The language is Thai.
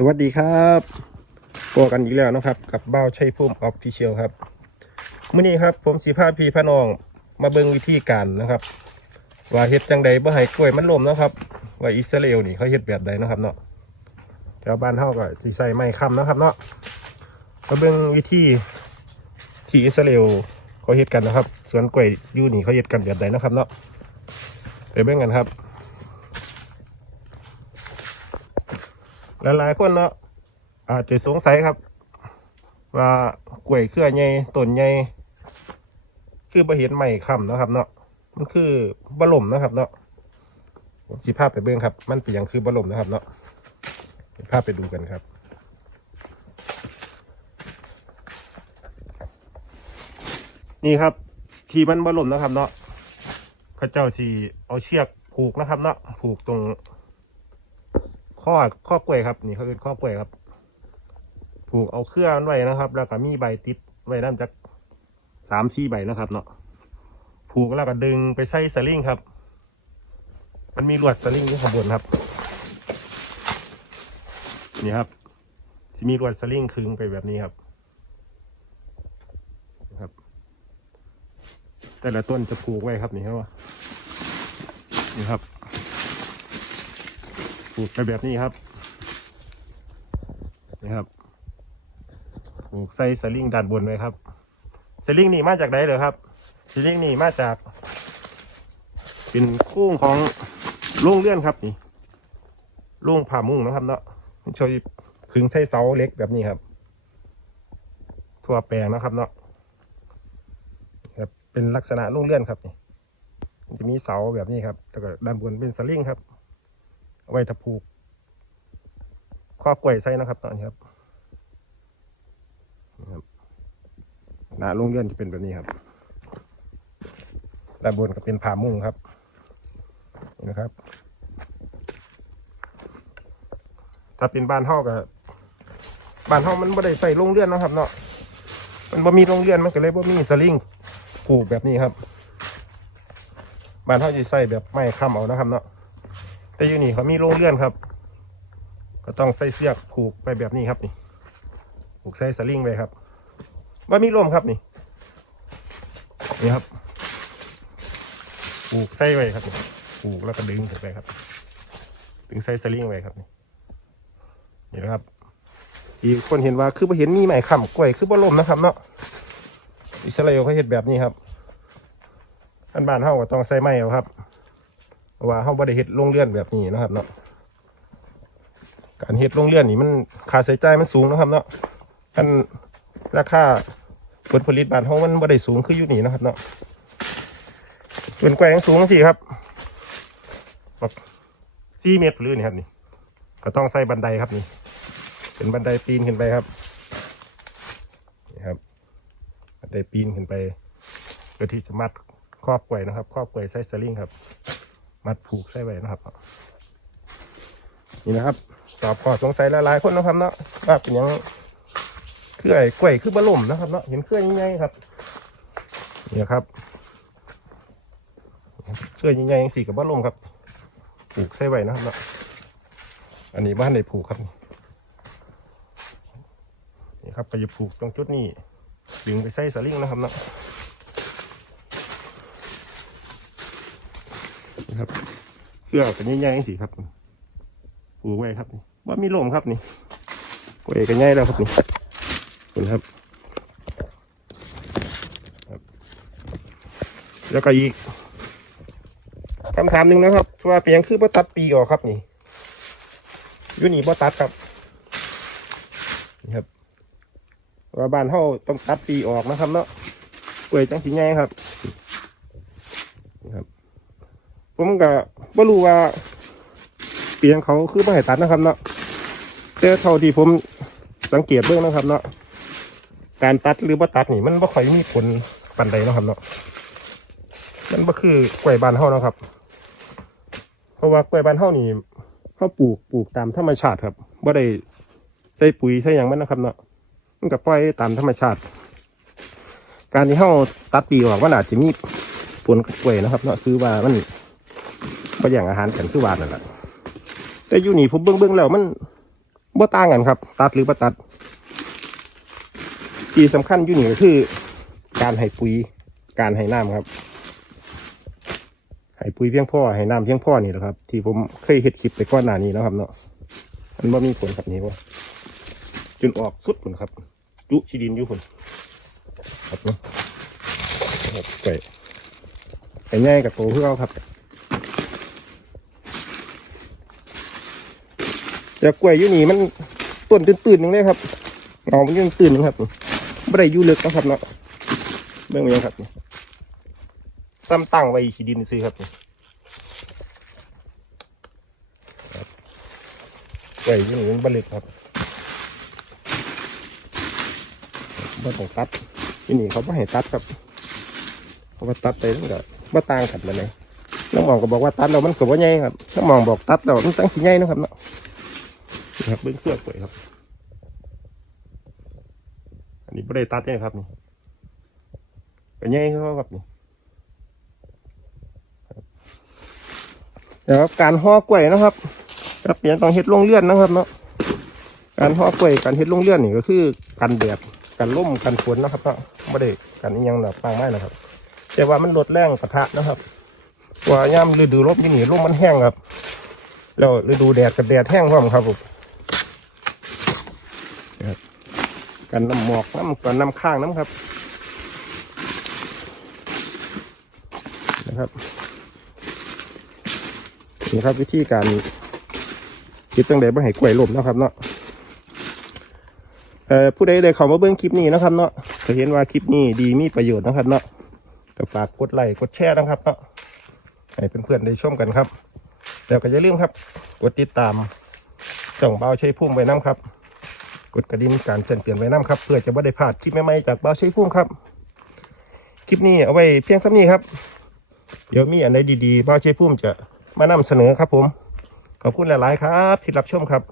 สวัสดีครับพบกันอีกแล้วนะครับ กับเบ้าชัยภูมิออฟฟิเชียลครับมื้อนี้ครับผมสีผ้าพีพระนองมาเบิ่งวิธีการนะครับ ว่าเฮ็ดจังใดบ่ให้กล้วยมันล่มนะครับ ว่าอิสราเอลนี่เขาเฮ็ดแบบใดนะครับเนาะแถวบ้านเฮาก็สิใส่ไม้ค้ำนะครับเนาะมาเบิ่งวิธีที่อิสราเอลเขาเฮ็ดกันนะครับ สวนกล้วยอยู่นี่เขาเฮ็ดกันแบบใดนะครับเนาะไปเบิ่งกันครับ หลายๆคนเนาะอาจจะสงสัยครับ ว่ากล้วยเครือใหญ่ต้นใหญ่คือบ่เห็นใหม่คำเนะครับ เนาะมันคือบะหล่มนะครับ เนาะผมสิภาพไปเบิ่งครับ มันเป็นอย่างคือบะหล่มนะครับ เนาะภาพไปดูกันครับนี่ครับ ทีมันบล่มนะครับเนาะเข้าเจ้าสีเอาเชือกผูกนะครับเนาะผูกตรง ข้อข้อกล้วยครับนี่เขาเป็นข้อกล้วยครับ ผูกเอาเครื่องไว้นะครับ แล้วก็มีใบติดไว้ด้านจากสามสี่ใบนะครับเนาะผูกแล้วก็ดึงไปใส่สลิงครับ มันมีลวดสลิงอยู่ข้างบนครับ นี่ครับจะมีลวดสลิงขึงไปแบบนี้ครับนะครับ แต่ละต้นจะผูกไว้ครับนี่ครับว่านี่ครับ ผูกไปแบบนี้ครับนี่ครับผูกใส่สลิงด้านบนไว้ครับสลิงนี่มาจากไหนเหรอครับสลิงนี่มาจาก เป็นโค้งของโล่งเลื่อนครับนี่โล่งผ่ามุ่งนะครับเนาะช่วยขึงใส่เสาเล็กแบบนี้ครับทั่วแปลงนะครับเนาะครับเป็นลักษณะโล่งเลื่อนครับนี่จะมีเสาแบบนี้ครับแล้วก็ด้านบนเป็นสลิงครับ ไว้ถ้าผูกข้อกล้วยใส่นะครับตอนนี้ครับหน้าโรงเรียนจะเป็นแบบนี้ครับด้านบนก็เป็นผ่ามุ้งครับนี่นะครับ ถ้าเป็นบ้านห้อกับบ้านห้อมันไม่ได้ใส่โรงเรียนนะครับ เนาะมันบ่มีโรงเรียนมันก็เลยบ่มีสลิงผูกแบบนี้ครับ บ้านห้อจะใส่แบบไม้ค้ำเอานะครับเนาะ แต่อยู่นี่เขามีโรงเรือนครับ ก็ต้องใส่เสียกผูกไปแบบนี้ครับนี่ ผูกใส่สลิงไปครับว่ามีลมครับนี่ นี่ครับ ผูกใส่ไว้ครับผูกแล้วก็ดึงขึ้นไปครับ ดึงใส่สลิงไว้ครับนี่นี่นะครับ อีกคนเห็นว่าคือเห็นมีไม้ค้ำกล้วยคือบ่ลมนะครับเนาะ อิสราเอลเขาเห็นแบบนี้ครับ อันบ้านเฮาก็ต้องใส่ไม้เอาครับ ว่าเขาบ่ได้เฮ็ดโรงเรือนแบบนี้นะครับเนาะการเฮ็ดโรงเรือนนี่มันค่าใช้จ่ายมันสูงนะครับเนาะกันราคาผลผลิตบานเฮามันบ่ได้สูงคืออยู่นี่นะครับเนาะเป็นแกว่งสูงสิครับแบบสี่เมตรหรือนี่ครับนี่ ก็ต้องใส่บันไดครับนี่ เป็นบันไดปีนขึ้นไปครับนี่ครับบันไดปีนขึ้นไปเพื่อที่จะมัดครอบกล้วยนะครับ ครอบกล้วยใส่สลิงครับ มัดผูกใส่ไว้นะครับ นี่นะครับ ตอบข้อสงสัยหลายๆคนนะครับเนาะว่าเป็นหยังเครื่อยกล้วยคือบะล่มนะครับเนาะเห็นเครื่อยใหญ่ๆครับนี่ครับเครื่อยใหญ่ๆสีกับบะล่มครับ ผูกใส่ไว้นะครับเนาะอันนี้บ้านในผูกครับนี่นี่ครับก็จะผูกตรงจุดนี้ดึงไปใส่สลิงนะครับเนาะ นะ ครับเครื่องเป็นใหญ่ๆสิครับปูไว้ครับว่ามีลมครับนี่กล้วยกันใหญ่แล้วครับนี่คุณครับครับแล้วก็อีกคำถามหนึ่งนะครับ ว่าเปียงคือบ่ตัดปีออกครับนี่อยูนี่บ่ตัดครับนี่ครับ ว่าบ้านเฮาต้องตัดปีออกนะครับเนาะกล้วยจังสีใหญ่ครับนี่ครับ ผมก็บ่รู้ว่า เปียงเขาคือบ่ให้ตัดนะครับเนาะแต่เท่าที่ผมสังเกตเบื้องนะครับ เนาะการตัดหรือบ่ตัดนี่มันบ่ค่อยมีผลปานใดนะครับเนาะมันบ่คือกล้วยบานเฮานะครับ เพราะว่ากล้วยบานเฮานี่เฮาปลูกปลูกตามธรรมชาติครับบ่ได้ใส่ปุ๋ยใส่หยังมันนะครับเนาะมันก็ปล่อยตามธรรมชาติ การที่เฮาตัดปีออกมันอาจจะมีผลกับกล้วยนะครับ เนาะคือว่ามัน ก็อย่างอาหารกันคือวานนั่นแหละแต่อยู่นี่ผมเบื้องเบื้องแล้วมันบ่ต่างกันครับ ตัดหรือบ่ตัด ที่สำคัญอยู่นี่ก็คือ การให้ปุ๋ยการให้น้ำครับให้ปุ๋ยเพียงพอให้น้ำเพียงพอนี่แหละครับ ที่ผมเคยเห็ดคลิปไปก่อนหน้านี้แล้วครับเนาะมันบ่มีผลครับนี่ว่าจนออกสุดผลครับ จุชีดินอยู่ผลครับเนาะครับไก่ไก่ง่ายกับโตเพื่อเอาครับ แต่กล้วยอยู่นี่มันต้นตื่นๆหนึงเลยครับเงามันยังตื่นหนึงครับไม่ได้ยู่ลึกนะครับเนาะเบื้องบนยังครับนี่ซ้ำตั้งไว้ขีดินซื้อครับนี่ครับกล้วยอยู่นี่มันบลึกครับบ่ต้องตัดยู่นี่เขาไม่ให้ตัดครับเขาว่าตัดไปนั่นก็บ่ต่างกันเลยน้องหมองก็บอกว่าตัดแล้วมันก็บ่ใหญ่ครับน้องหมองบอกตัดแล้วมันตั้งสีใหญ่นะครับเนาะ นี่ครับเบิ้องเครื่องป่วยครับ อันนี้ไม่ได้ตัดเนี่ยครับนี่ก็ใหญ่คือครับนี่ครับเดี๋ยวครับการห่อกล้วยนะครับจะเปลี่ยนต้องเฮ็ดลงเลื่อนนะครับเนาะการห่อกล้วยการเฮ็ดลงเลื่อนนี่ก็คือกันแดดกันล่มกันฝนนะครับเนาะไม่ได้กันยังแบบปางไม้นะครับ แต่ว่ามันลดแรงปะทะนะครับว่าย่ำฤดูลบนี่หนีลมมันแห้งครับแล้วฤดูแดดกับแดดแห้งพร้อมครับผมนะครับ กันน้ำหมอกน้ำกันน้ำข้างน้ำครับนะครับนี่ครับวิธีการคิดตั้งแต่บ่ให้กล้วยลมนะครับเนาะเอ่อผู้ใดได้เข้ามาเบิ่งคลิปนี้นะครับเนาะจะเห็นว่าคลิปนี้ดีมีประโยชน์นะครับเนาะก็ฝากกดไลค์กดแชร์นะครับเนาะให้เพื่อนๆได้ชมกันครับ แล้วก็อย่าลืมครับ กดติดตามช่องเบาใช้พุ่มไว้น้ำครับ กดกระดิ่งการแจ้งเตือนไว้น้ำครับ เพื่อจะไม่ได้พลาดคลิปใหม่ๆจากบ้าใช้พุ่มครับ คลิปนี้เอาไว้เพียงสักนี้ครับ เดี๋ยวมีอันใดดีๆบ้าใช้พุ่มจะมานำเสนอครับผม ขอบคุณหลายๆครับที่รับชมครับ